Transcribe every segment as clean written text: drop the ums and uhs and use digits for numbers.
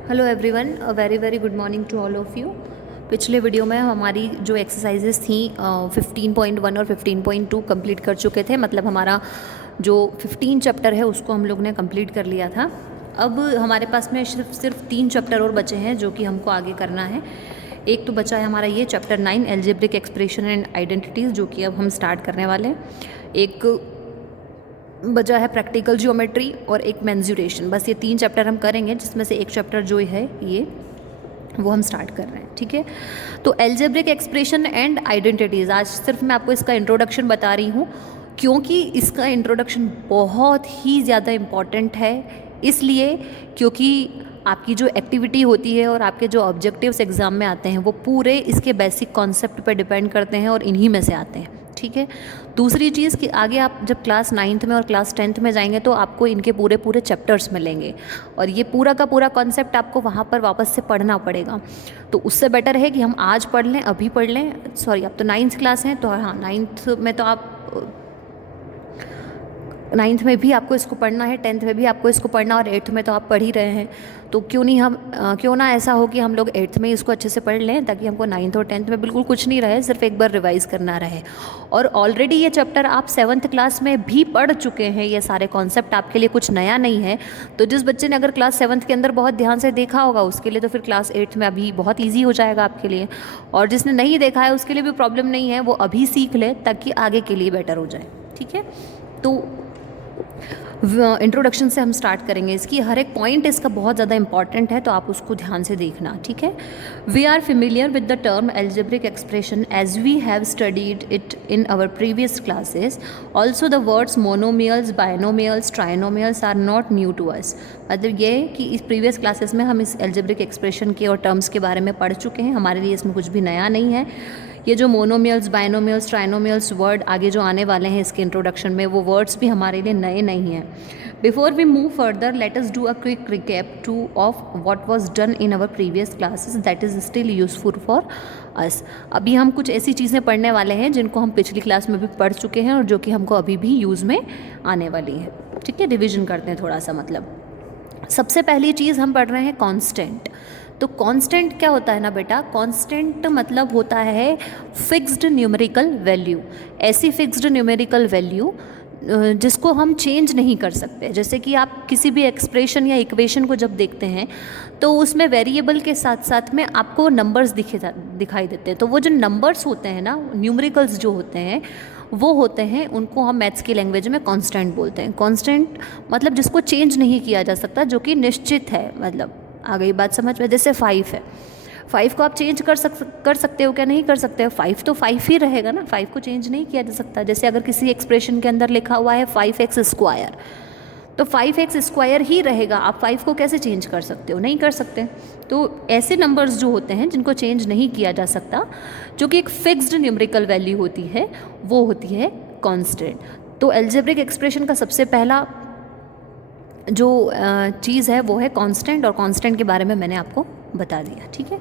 Hello everyone, a very very good morning to all of you. पिछले video में हमारी जो एक्सरसाइजेस थी 15.1 और 15.2 कंप्लीट कर चुके थे। मतलब हमारा जो 15 चैप्टर है उसको हम लोग ने कंप्लीट कर लिया था। अब हमारे पास में सिर्फ 3 चैप्टर और बचे हैं जो कि हमको आगे करना है। एक तो बचा है हमारा ये chapter 9 algebraic expression and identities, जो कि अब हम स्टार्ट करने वाले हैं। एक बचा है प्रैक्टिकल ज्योमेट्री और एक मेंसुरेशन। बस ये 3 चैप्टर हम करेंगे, जिसमें से एक चैप्टर जो है ये वो हम स्टार्ट कर रहे हैं। ठीक है, तो एल्जेब्रिक एक्सप्रेशन एंड आइडेंटिटीज़, आज सिर्फ मैं आपको इसका इंट्रोडक्शन बता रही हूँ, क्योंकि इसका इंट्रोडक्शन बहुत ही ज़्यादा इम्पॉर्टेंट है। इसलिए क्योंकि आपकी जो एक्टिविटी होती है और आपके जो ऑब्जेक्टिव्स एग्ज़ाम में आते हैं वो पूरे इसके बेसिक कॉन्सेप्ट पे डिपेंड करते हैं और इन्हीं में से आते हैं। ठीक है, दूसरी चीज़ कि आगे आप जब क्लास 9th में और क्लास 10th में जाएंगे तो आपको इनके पूरे पूरे चैप्टर्स मिलेंगे और ये पूरा का पूरा कॉन्सेप्ट आपको वहाँ पर वापस से पढ़ना पड़ेगा। तो उससे बेटर है कि हम आज पढ़ लें, अभी पढ़ लें। सॉरी, आप तो 9th क्लास हैं, तो हाँ 9th में तो आप 9th में भी आपको इसको पढ़ना है, 10th में भी आपको इसको पढ़ना, और 8th में तो आप पढ़ ही रहे हैं। तो क्यों ना ऐसा हो कि हम लोग 8th में इसको अच्छे से पढ़ लें, ताकि हमको 9th और 10th में बिल्कुल कुछ नहीं रहे, सिर्फ एक बार रिवाइज़ करना रहे। और ऑलरेडी ये चैप्टर आप 7th क्लास में भी पढ़ चुके हैं, ये सारे कॉन्सेप्ट आपके लिए कुछ नया नहीं है। तो जिस बच्चे ने अगर क्लास 7th के अंदर बहुत ध्यान से देखा होगा, उसके लिए तो फिर क्लास 8th में अभी बहुत ईजी हो जाएगा आपके लिए। और जिसने नहीं देखा है उसके लिए भी प्रॉब्लम नहीं है, वो अभी सीख ले ताकि आगे के लिए बेटर हो जाए। ठीक है, तो इंट्रोडक्शन से हम स्टार्ट करेंगे। इसकी हर एक पॉइंट इसका बहुत ज़्यादा इंपॉर्टेंट है, तो आप उसको ध्यान से देखना। ठीक है, we are familiar with the term algebraic expression as we have studied it in our previous classes. Also the words monomials, binomials, trinomials are not new to us. मतलब ये कि इस प्रीवियस क्लासेस में हम इस एल्जेब्रिक एक्सप्रेशन के और terms के बारे में पढ़ चुके हैं, हमारे लिए इसमें कुछ भी नया नहीं है। ये जो मोनोमियल्स, बायनोमियल्स, ट्राइनोमियल्स वर्ड आगे जो आने वाले हैं इसके इंट्रोडक्शन में, वो वर्ड्स भी हमारे लिए नए नहीं हैं। Before we move further, let us do a quick recap to of what was done in our previous classes that is still useful for us. अभी हम कुछ ऐसी चीज़ें पढ़ने वाले हैं जिनको हम पिछली क्लास में भी पढ़ चुके हैं और जो कि हमको अभी भी यूज़ में आने वाली है। ठीक है, रिविजन करते हैं थोड़ा सा। मतलब सबसे पहली चीज़ हम पढ़ रहे हैं कांस्टेंट। तो कांस्टेंट क्या होता है ना बेटा, कांस्टेंट मतलब होता है फिक्स्ड न्यूमेरिकल वैल्यू। ऐसी फिक्स्ड न्यूमेरिकल वैल्यू जिसको हम चेंज नहीं कर सकते। जैसे कि आप किसी भी एक्सप्रेशन या इक्वेशन को जब देखते हैं तो उसमें वेरिएबल के साथ साथ में आपको नंबर्स दिखाई देते हैं। तो वो जो नंबर्स होते हैं ना, न्यूमेरिकल्स जो होते हैं, वो होते हैं, उनको हम मैथ्स की लैंग्वेज में कांस्टेंट बोलते हैं। कांस्टेंट मतलब जिसको चेंज नहीं किया जा सकता, जो कि निश्चित है। मतलब आ गई बात समझ में? जैसे 5 है, 5 को आप चेंज कर सकते हो क्या? नहीं कर सकते हो। 5 तो 5 ही रहेगा ना, 5 को चेंज नहीं किया जा सकता। जैसे अगर किसी एक्सप्रेशन के अंदर लिखा हुआ है 5x², तो 5x² ही रहेगा। आप 5 को कैसे चेंज कर सकते हो? नहीं कर सकते। तो ऐसे नंबर्स जो होते हैं जिनको चेंज नहीं किया जा सकता, जो कि एक फिक्स्ड न्यूमेरिकल वैल्यू होती है, वो होती है कांस्टेंट। तो एल्जेब्रिक एक्सप्रेशन का सबसे पहला जो चीज़ है वो है कांस्टेंट, और कांस्टेंट के बारे में मैंने आपको बता दिया। ठीक है,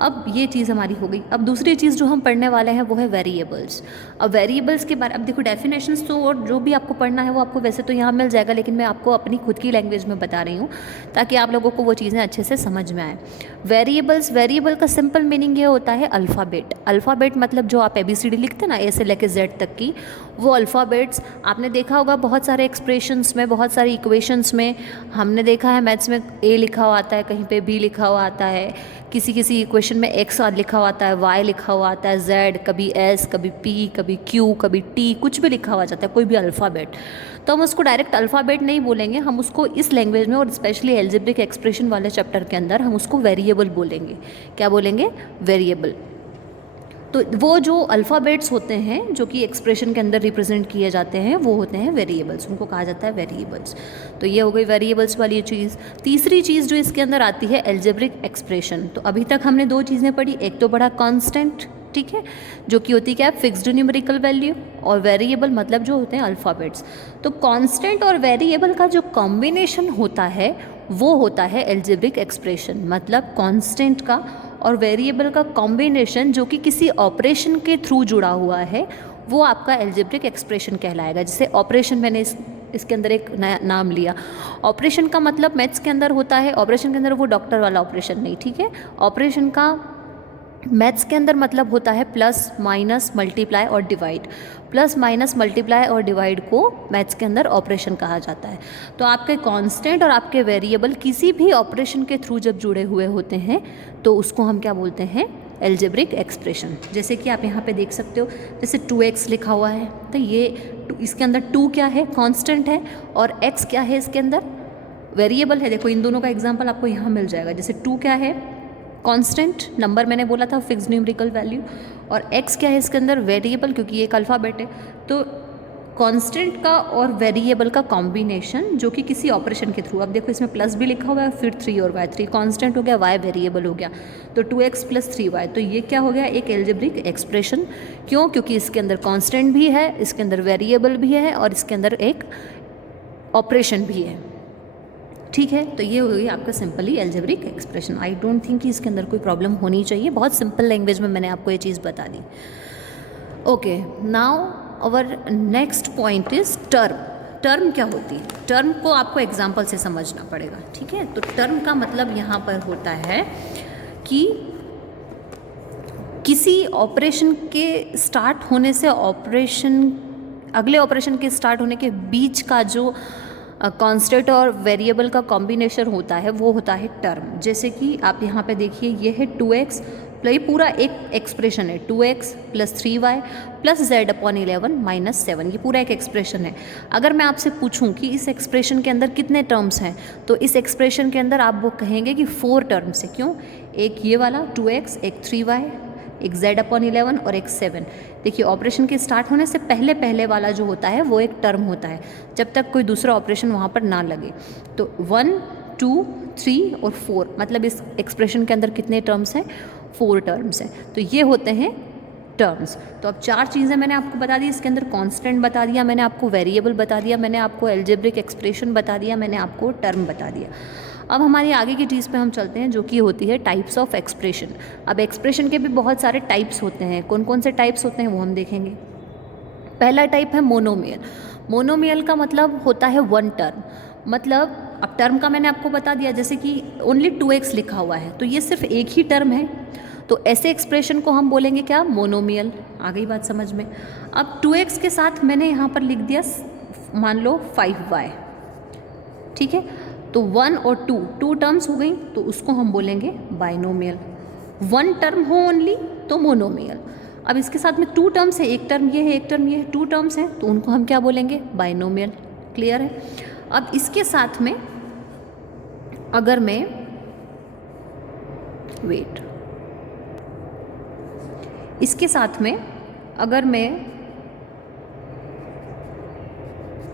अब ये चीज़ हमारी हो गई। अब दूसरी चीज़ जो हम पढ़ने वाले हैं वो है वेरिएबल्स। अब वेरिएबल्स के बारे, अब देखो डेफिनेशंस तो और जो भी आपको पढ़ना है वो आपको वैसे तो यहाँ मिल जाएगा, लेकिन मैं आपको अपनी खुद की लैंग्वेज में बता रही हूँ ताकि आप लोगों को वो चीज़ें अच्छे से समझ में आए। वेरिएबल्स, वेरिएबल का सिंपल मीनिंग ये होता है अल्फ़ाबेट। अल्फ़ाबेट मतलब जो आप ABCD लिखते हैं ना, A से लेकर Z तक की, वो अल्फ़ाबेट्स आपने देखा होगा बहुत सारे एक्सप्रेशंस में, बहुत सारी इक्वेशंस में। हमने देखा है मैथ्स में A लिखा हुआ आता है, कहीं पे B लिखा हुआ आता है, किसी किसी इक्वेशन में X लिखा हुआ आता है, Y लिखा हुआ आता है, Z, कभी S, कभी P, कभी Q, कभी T, कुछ भी लिखा हुआ जाता है, कोई भी अल्फ़ाबेट। तो हम उसको डायरेक्ट अल्फ़ाबेट नहीं बोलेंगे, हम उसको इस लैंग्वेज में और स्पेशली एल्जेब्रिक एक्सप्रेशन वाले चैप्टर के अंदर हम उसको वेरिएबल बोलेंगे। क्या बोलेंगे? वेरिएबल। तो वो जो अल्फ़ाबेट्स होते हैं जो कि एक्सप्रेशन के अंदर रिप्रेजेंट किए जाते हैं, वो होते हैं वेरिएबल्स, उनको कहा जाता है वेरिएबल्स। तो ये हो गई वेरिएबल्स वाली चीज़। तीसरी चीज़ जो इसके अंदर आती है एल्जेब्रिक एक्सप्रेशन। तो अभी तक हमने 2 चीज़ें पढ़ी, एक तो पढ़ा कांस्टेंट, ठीक है, जो कि होती क्या है? फिक्स्ड न्यूमेरिकल वैल्यू, और वेरिएबल मतलब जो होते हैं अल्फ़ाबेट्स। तो कांस्टेंट और वेरिएबल का जो कॉम्बिनेशन होता है वो होता है एल्जेब्रिक एक्सप्रेशन। मतलब कांस्टेंट का और वेरिएबल का कॉम्बिनेशन जो कि किसी ऑपरेशन के थ्रू जुड़ा हुआ है, वो आपका एल्जेब्रिक एक्सप्रेशन कहलाएगा। जैसे ऑपरेशन मैंने इसके अंदर एक नया नाम लिया। ऑपरेशन का मतलब मैथ्स के अंदर होता है, ऑपरेशन के अंदर वो डॉक्टर वाला ऑपरेशन नहीं, ठीक है। ऑपरेशन का मैथ्स के अंदर मतलब होता है प्लस माइनस मल्टीप्लाई और डिवाइड। प्लस माइनस मल्टीप्लाई और डिवाइड को मैथ्स के अंदर ऑपरेशन कहा जाता है। तो आपके कांस्टेंट और आपके वेरिएबल किसी भी ऑपरेशन के थ्रू जब जुड़े हुए होते हैं तो उसको हम क्या बोलते हैं, एल्जेब्रिक एक्सप्रेशन। जैसे कि आप यहाँ पे देख सकते हो, जैसे 2x लिखा हुआ है, तो ये इसके अंदर 2 क्या है, कांस्टेंट है, और x क्या है इसके अंदर, वेरिएबल है। देखो इन दोनों का एग्जांपल आपको यहाँ मिल जाएगा। जैसे 2 क्या है, कांस्टेंट नंबर, मैंने बोला था फिक्स न्यूमेरिकल वैल्यू, और x क्या है इसके अंदर, वेरिएबल, क्योंकि ये एक अल्फ़ाबेट है। तो कांस्टेंट का और वेरिएबल का कॉम्बिनेशन जो कि किसी ऑपरेशन के थ्रू, अब देखो इसमें प्लस भी लिखा हुआ है, फिर 3 और y, 3 कांस्टेंट हो गया, y वेरिएबल हो गया, तो 2x + 3y, तो ये क्या हो गया, एक एल्जेब्रिक एक्सप्रेशन। क्यों, क्योंकि इसके अंदर कांस्टेंट भी है, इसके अंदर वेरिएबल भी है, और इसके अंदर एक ऑपरेशन भी है, ठीक है। तो ये हो गई आपका simply algebraic expression. I don't think कि इसके अंदर कोई प्रॉब्लम होनी चाहिए, बहुत सिंपल लैंग्वेज में मैंने आपको ये चीज़ बता दी। Okay, now our next point is term. Term क्या होती है, टर्म को आपको एग्जाम्पल से समझना पड़ेगा, ठीक है। तो टर्म का मतलब यहाँ पर होता है कि किसी ऑपरेशन के स्टार्ट होने से अगले ऑपरेशन के स्टार्ट होने के बीच का जो कांस्टेंट और वेरिएबल का कॉम्बिनेशन होता है वो होता है टर्म। जैसे कि आप यहाँ पे देखिए, ये है 2x, ये पूरा एक एक्सप्रेशन है, 2x + 3y + z/11 - 7, ये पूरा एक एक्सप्रेशन है। अगर मैं आपसे पूछूं कि इस एक्सप्रेशन के अंदर कितने टर्म्स हैं, तो इस एक्सप्रेशन के अंदर आप वो कहेंगे कि 4 टर्म्स है। क्यों, एक ये वाला 2x, एक 3y, एक z/11 और एक 7। देखिए ऑपरेशन के स्टार्ट होने से पहले वाला जो होता है वो एक टर्म होता है, जब तक कोई दूसरा ऑपरेशन वहाँ पर ना लगे। तो 1, 2, 3 और 4, मतलब इस एक्सप्रेशन के अंदर कितने टर्म्स हैं, 4 टर्म्स हैं। तो ये होते हैं टर्म्स। तो अब 4 चीज़ें मैंने आपको बता दी, इसके अंदर कांस्टेंट बता दिया मैंने आपको, वेरिएबल बता दिया मैंने आपको, एल्जेब्रिक एक्सप्रेशन बता दिया मैंने आपको, टर्म बता दिया। अब हमारी आगे की चीज़ पे हम चलते हैं जो कि होती है टाइप्स ऑफ एक्सप्रेशन। अब एक्सप्रेशन के भी बहुत सारे टाइप्स होते हैं, कौन कौन से टाइप्स होते हैं वो हम देखेंगे। पहला टाइप है मोनोमियल। मोनोमियल का मतलब होता है 1 टर्म, मतलब अब टर्म का मैंने आपको बता दिया, जैसे कि ओनली 2x लिखा हुआ है तो ये सिर्फ एक ही टर्म है, तो ऐसे एक्सप्रेशन को हम बोलेंगे क्या, मोनोमियल। आ गई बात समझ में। अब 2x के साथ मैंने यहाँ पर लिख दिया मान लो 5y, ठीक है, तो 1 और 2 टर्म्स हो गई, तो उसको हम बोलेंगे बाइनोमियल। 1 टर्म हो ओनली तो मोनोमियल। अब इसके साथ में 2 टर्म्स है, एक टर्म ये है, एक टर्म ये है, 2 टर्म्स हैं, तो उनको हम क्या बोलेंगे, बाइनोमियल। क्लियर है। अब इसके साथ में अगर मैं इसके साथ में अगर मैं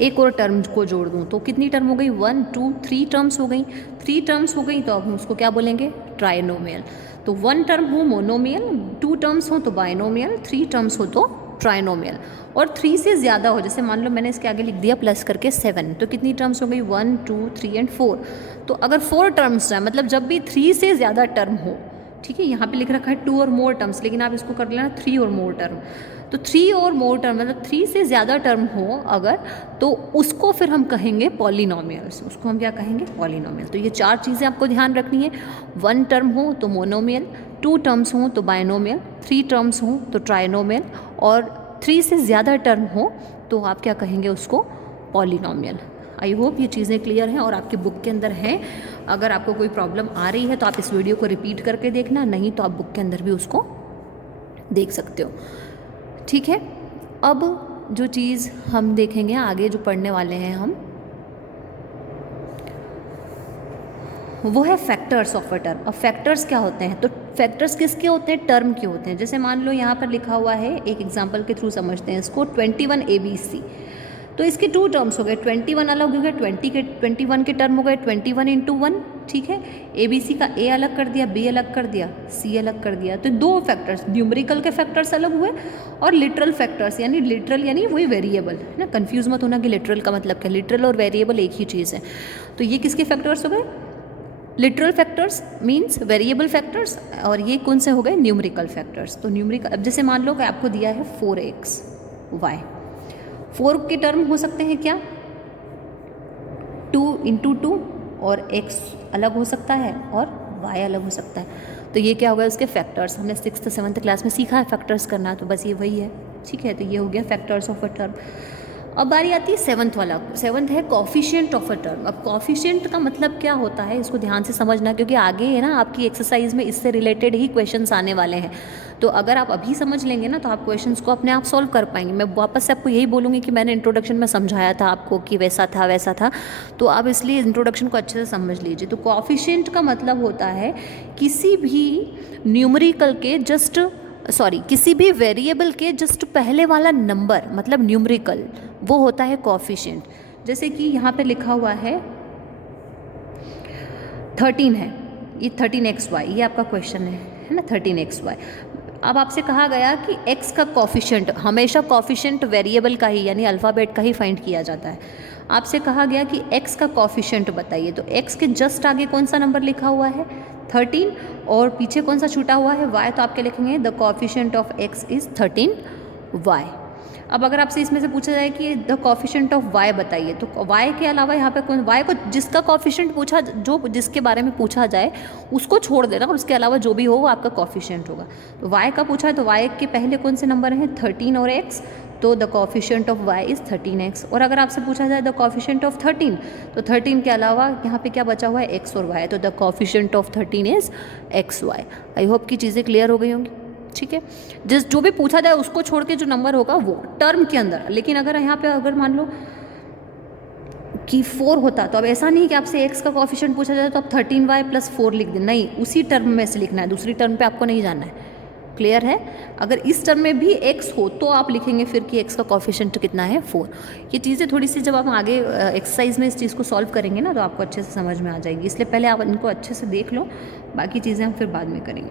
एक और टर्म को जोड़ दूं तो कितनी टर्म हो गई, 1, 2, 3 टर्म्स हो गई। 3 टर्म्स हो गई तो अब हम उसको क्या बोलेंगे, ट्राइनोमियल। तो 1 टर्म हो मोनोमियल, 2 टर्म्स हो तो बाइनोमियल, 3 टर्म्स हो तो ट्राइनोमियल। और 3 से ज़्यादा हो, जैसे मान लो मैंने इसके आगे लिख दिया प्लस करके 7, तो कितनी टर्म्स हो गई, 1, 2, 3 एंड 4। तो अगर 4 टर्म्स है, मतलब जब भी 3 से ज़्यादा टर्म हो, ठीक है, यहाँ पे लिख रखा है 2 और मोर टर्म्स, लेकिन आप इसको कर लेना 3 और मोर टर्म। तो 3 और मोर टर्म मतलब 3 से ज़्यादा टर्म हो अगर, तो उसको फिर हम कहेंगे पॉलिनोमियल्स, उसको हम क्या कहेंगे, पॉलिनोमियल। तो ये 4 चीज़ें आपको ध्यान रखनी है। 1 टर्म हो तो मोनोमियल, 2 टर्म्स हो तो बाइनोमियल, 3 टर्म्स हो तो ट्राइनोमियल, और 3 से ज़्यादा टर्म हो तो आप क्या कहेंगे उसको, पॉलिनोमियल। आई होप ये चीज़ें क्लियर हैं और आपकी बुक के अंदर हैं। अगर आपको कोई प्रॉब्लम आ रही है तो आप इस वीडियो को रिपीट करके देखना, नहीं तो आप बुक के अंदर भी उसको देख सकते हो, ठीक है। अब जो चीज़ हम देखेंगे आगे, जो पढ़ने वाले हैं हम, वो है फैक्टर्स ऑफ अ टर्म। अब फैक्टर्स क्या होते हैं, तो फैक्टर्स किसके होते हैं, टर्म के होते हैं। जैसे मान लो यहाँ पर लिखा हुआ है, एक एग्जांपल के थ्रू समझते हैं इसको, 21 ABC, तो इसके 2 टर्म्स हो गए, 21 अलग हो गया, 21 के टर्म हो गए 21 × 1, ठीक है। ABC का A अलग कर दिया, B अलग कर दिया, C अलग कर दिया, तो 2 फैक्टर्स, न्यूमेरिकल के फैक्टर्स अलग हुए और लिटरल फैक्टर्स, यानी लिटरल यानी वही वेरिएबल है ना, कंफ्यूज मत होना कि लिटरल का मतलब क्या, लिटरल और वेरिएबल एक ही चीज़ है। तो ये किसके फैक्टर्स हो गए, literal factors means variable factors, और ये कौन से हो गए, न्यूमेरिकल फैक्टर्स। तो न्यूमेरिकल, अब जैसे मान लो कि आपको दिया है 4xy, 4 के टर्म हो सकते हैं क्या, 2 × 2 और x अलग हो सकता है और y अलग हो सकता है। तो ये क्या होगा, उसके फैक्टर्स। हमने 6th 7th क्लास में सीखा है फैक्टर्स करना, तो बस ये वही है, ठीक है। तो ये हो गया फैक्टर्स ऑफ अ टर्म। अब बारी आती है 7th वाला। 7th है कॉफिशिएंट ऑफ अ टर्म। अब कॉफिशिएंट का मतलब क्या होता है, इसको ध्यान से समझना, क्योंकि आगे है ना आपकी एक्सरसाइज में इससे रिलेटेड ही क्वेश्चंस आने वाले हैं। तो अगर आप अभी समझ लेंगे ना तो आप क्वेश्चंस को अपने आप सॉल्व कर पाएंगे। मैं वापस से आपको यही बोलूँगी कि मैंने इंट्रोडक्शन में समझाया था आपको कि वैसा था वैसा था, तो आप इसलिए इंट्रोडक्शन को अच्छे से समझ लीजिए। तो कॉफिशिएंट का मतलब होता है किसी भी न्यूमेरिकल के किसी भी वेरिएबल के जस्ट पहले वाला नंबर, मतलब न्यूमेरिकल, वो होता है कॉफिशिएंट। जैसे कि यहाँ पे लिखा हुआ है 13 है, ये 13xy, ये आपका क्वेश्चन है ना, 13xy। अब आपसे कहा गया कि x का कॉफिशिएंट, हमेशा कॉफिशिएंट वेरिएबल का ही यानी अल्फ़ाबेट का ही फाइंड किया जाता है। आपसे कहा गया कि x का कॉफिशिएंट बताइए, तो x के जस्ट आगे कौन सा नंबर लिखा हुआ है, 13, और पीछे कौन सा छूटा हुआ है, y। तो आप क्या लिखेंगे, the coefficient of x is 13y। अब अगर आपसे इसमें से पूछा जाए कि द कॉफिशिएंट ऑफ y बताइए, तो y के अलावा यहाँ पे कौन, y को जिसका कॉफिशिएंट पूछा, जो जिसके बारे में पूछा जाए उसको छोड़ देना, और उसके अलावा जो भी हो वो आपका कॉफिशिएंट होगा। तो y का पूछा है तो y के पहले कौन से नंबर हैं, 13 और x, तो the coefficient of y is 13x। और अगर आपसे पूछा जाए द कॉफिशिएंट ऑफ 13, तो 13 के अलावा यहाँ पे क्या बचा हुआ है, x और y, तो the coefficient of 13 is xy। I hope कि चीज़ें क्लियर हो गई होंगी, ठीक है। जो भी पूछा जाए उसको छोड़ के जो नंबर होगा वो टर्म के अंदर। लेकिन अगर यहाँ पे अगर मान लो कि 4 होता, तो अब ऐसा नहीं कि आपसे x का कॉफिशिएंट पूछा जाए तो आप 13y + 4 लिख दें, नहीं, उसी टर्म में से लिखना है, दूसरी टर्म पे आपको नहीं जाना है। क्लियर है। अगर इस टर्म में भी x हो तो आप लिखेंगे फिर कि x का कॉफिशिएंट कितना है, 4। ये चीज़ें थोड़ी सी जब आप आगे एक्सरसाइज में इस चीज़ को सॉल्व करेंगे ना तो आपको अच्छे से समझ में आ जाएगी, इसलिए पहले आप इनको अच्छे से देख लो, बाकी चीज़ें हम फिर बाद में करेंगे।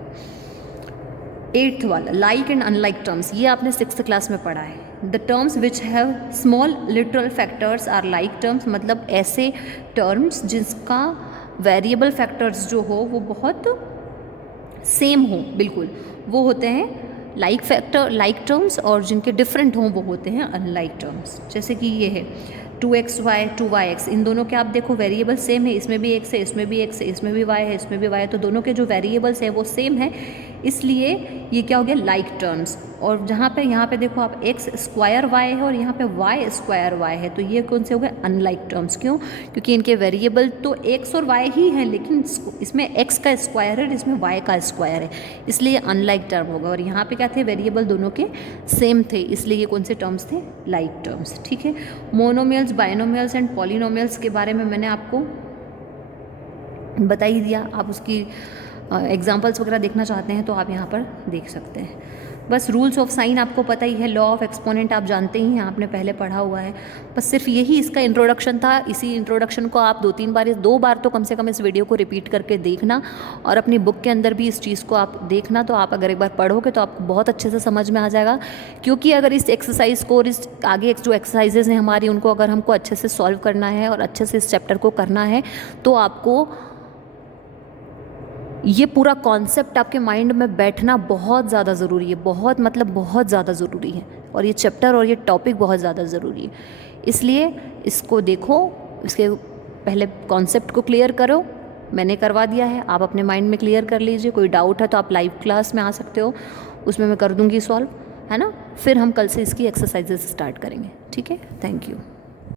8th वाला, लाइक एंड अनलाइक टर्म्स, ये आपने 6th क्लास में पढ़ा है। The terms which have small literal factors are like terms, मतलब ऐसे टर्म्स जिसका वेरिएबल फैक्टर्स जो हो वो बहुत सेम हो, बिल्कुल, वो होते हैं लाइक टर्म्स, और जिनके डिफरेंट हों वो होते हैं अनलाइक टर्म्स। जैसे कि ये है 2xy 2yx, इन दोनों के आप देखो वेरिएबल सेम है, इसमें भी x है, इसमें भी x है, इसमें भी y है, इसमें भी y है, तो दोनों के जो वेरिएबल्स हैं वो सेम है, इसलिए ये क्या हो गया, लाइक टर्म्स। और जहाँ पे यहाँ पे देखो आप x² y है और यहाँ पे y² y है, तो ये कौन से हो गए, अनलाइक टर्म्स। क्यों, क्योंकि इनके वेरिएबल तो x और y ही हैं, लेकिन इसमें x का स्क्वायर है, इसमें y का स्क्वायर है, इसलिए अनलाइक टर्म होगा। और यहाँ पे क्या थे, वेरिएबल दोनों के सेम थे, इसलिए ये कौन से टर्म्स थे, लाइक टर्म्स, ठीक है। मोनोमियल्स, बाइनोमियल्स एंड पॉलिनोमियल्स के बारे में मैंने आपको बता ही दिया। आप उसकी एग्जाम्पल्स वगैरह देखना चाहते हैं तो आप यहाँ पर देख सकते हैं। बस रूल्स ऑफ साइन आपको पता ही है, लॉ ऑफ एक्सपोनेंट आप जानते ही हैं, आपने पहले पढ़ा हुआ है। बस सिर्फ यही इसका इंट्रोडक्शन था। इसी इंट्रोडक्शन को आप 2 बार तो कम से कम इस वीडियो को रिपीट करके देखना, और अपनी बुक के अंदर भी इस चीज़ को आप देखना। तो आप अगर एक बार पढ़ोगे तो आपको बहुत अच्छे से समझ में आ जाएगा, क्योंकि अगर इस एक्सरसाइज को और इस आगे जो एक्सरसाइजेज हैं हमारी, उनको अगर हमको अच्छे से सॉल्व करना है और अच्छे से इस चैप्टर को करना है, तो आपको ये पूरा कॉन्सेप्ट आपके माइंड में बैठना बहुत ज़्यादा ज़रूरी है, बहुत ज़्यादा ज़रूरी है। और ये चैप्टर और ये टॉपिक बहुत ज़्यादा ज़रूरी है, इसलिए इसको देखो, इसके पहले कॉन्सेप्ट को क्लियर करो। मैंने करवा दिया है, आप अपने माइंड में क्लियर कर लीजिए। कोई डाउट है तो आप लाइव क्लास में आ सकते हो, उसमें मैं कर दूँगी सॉल्व, है ना। फिर हम कल से इसकी एक्सरसाइजेस स्टार्ट करेंगे, ठीक है। Thank you.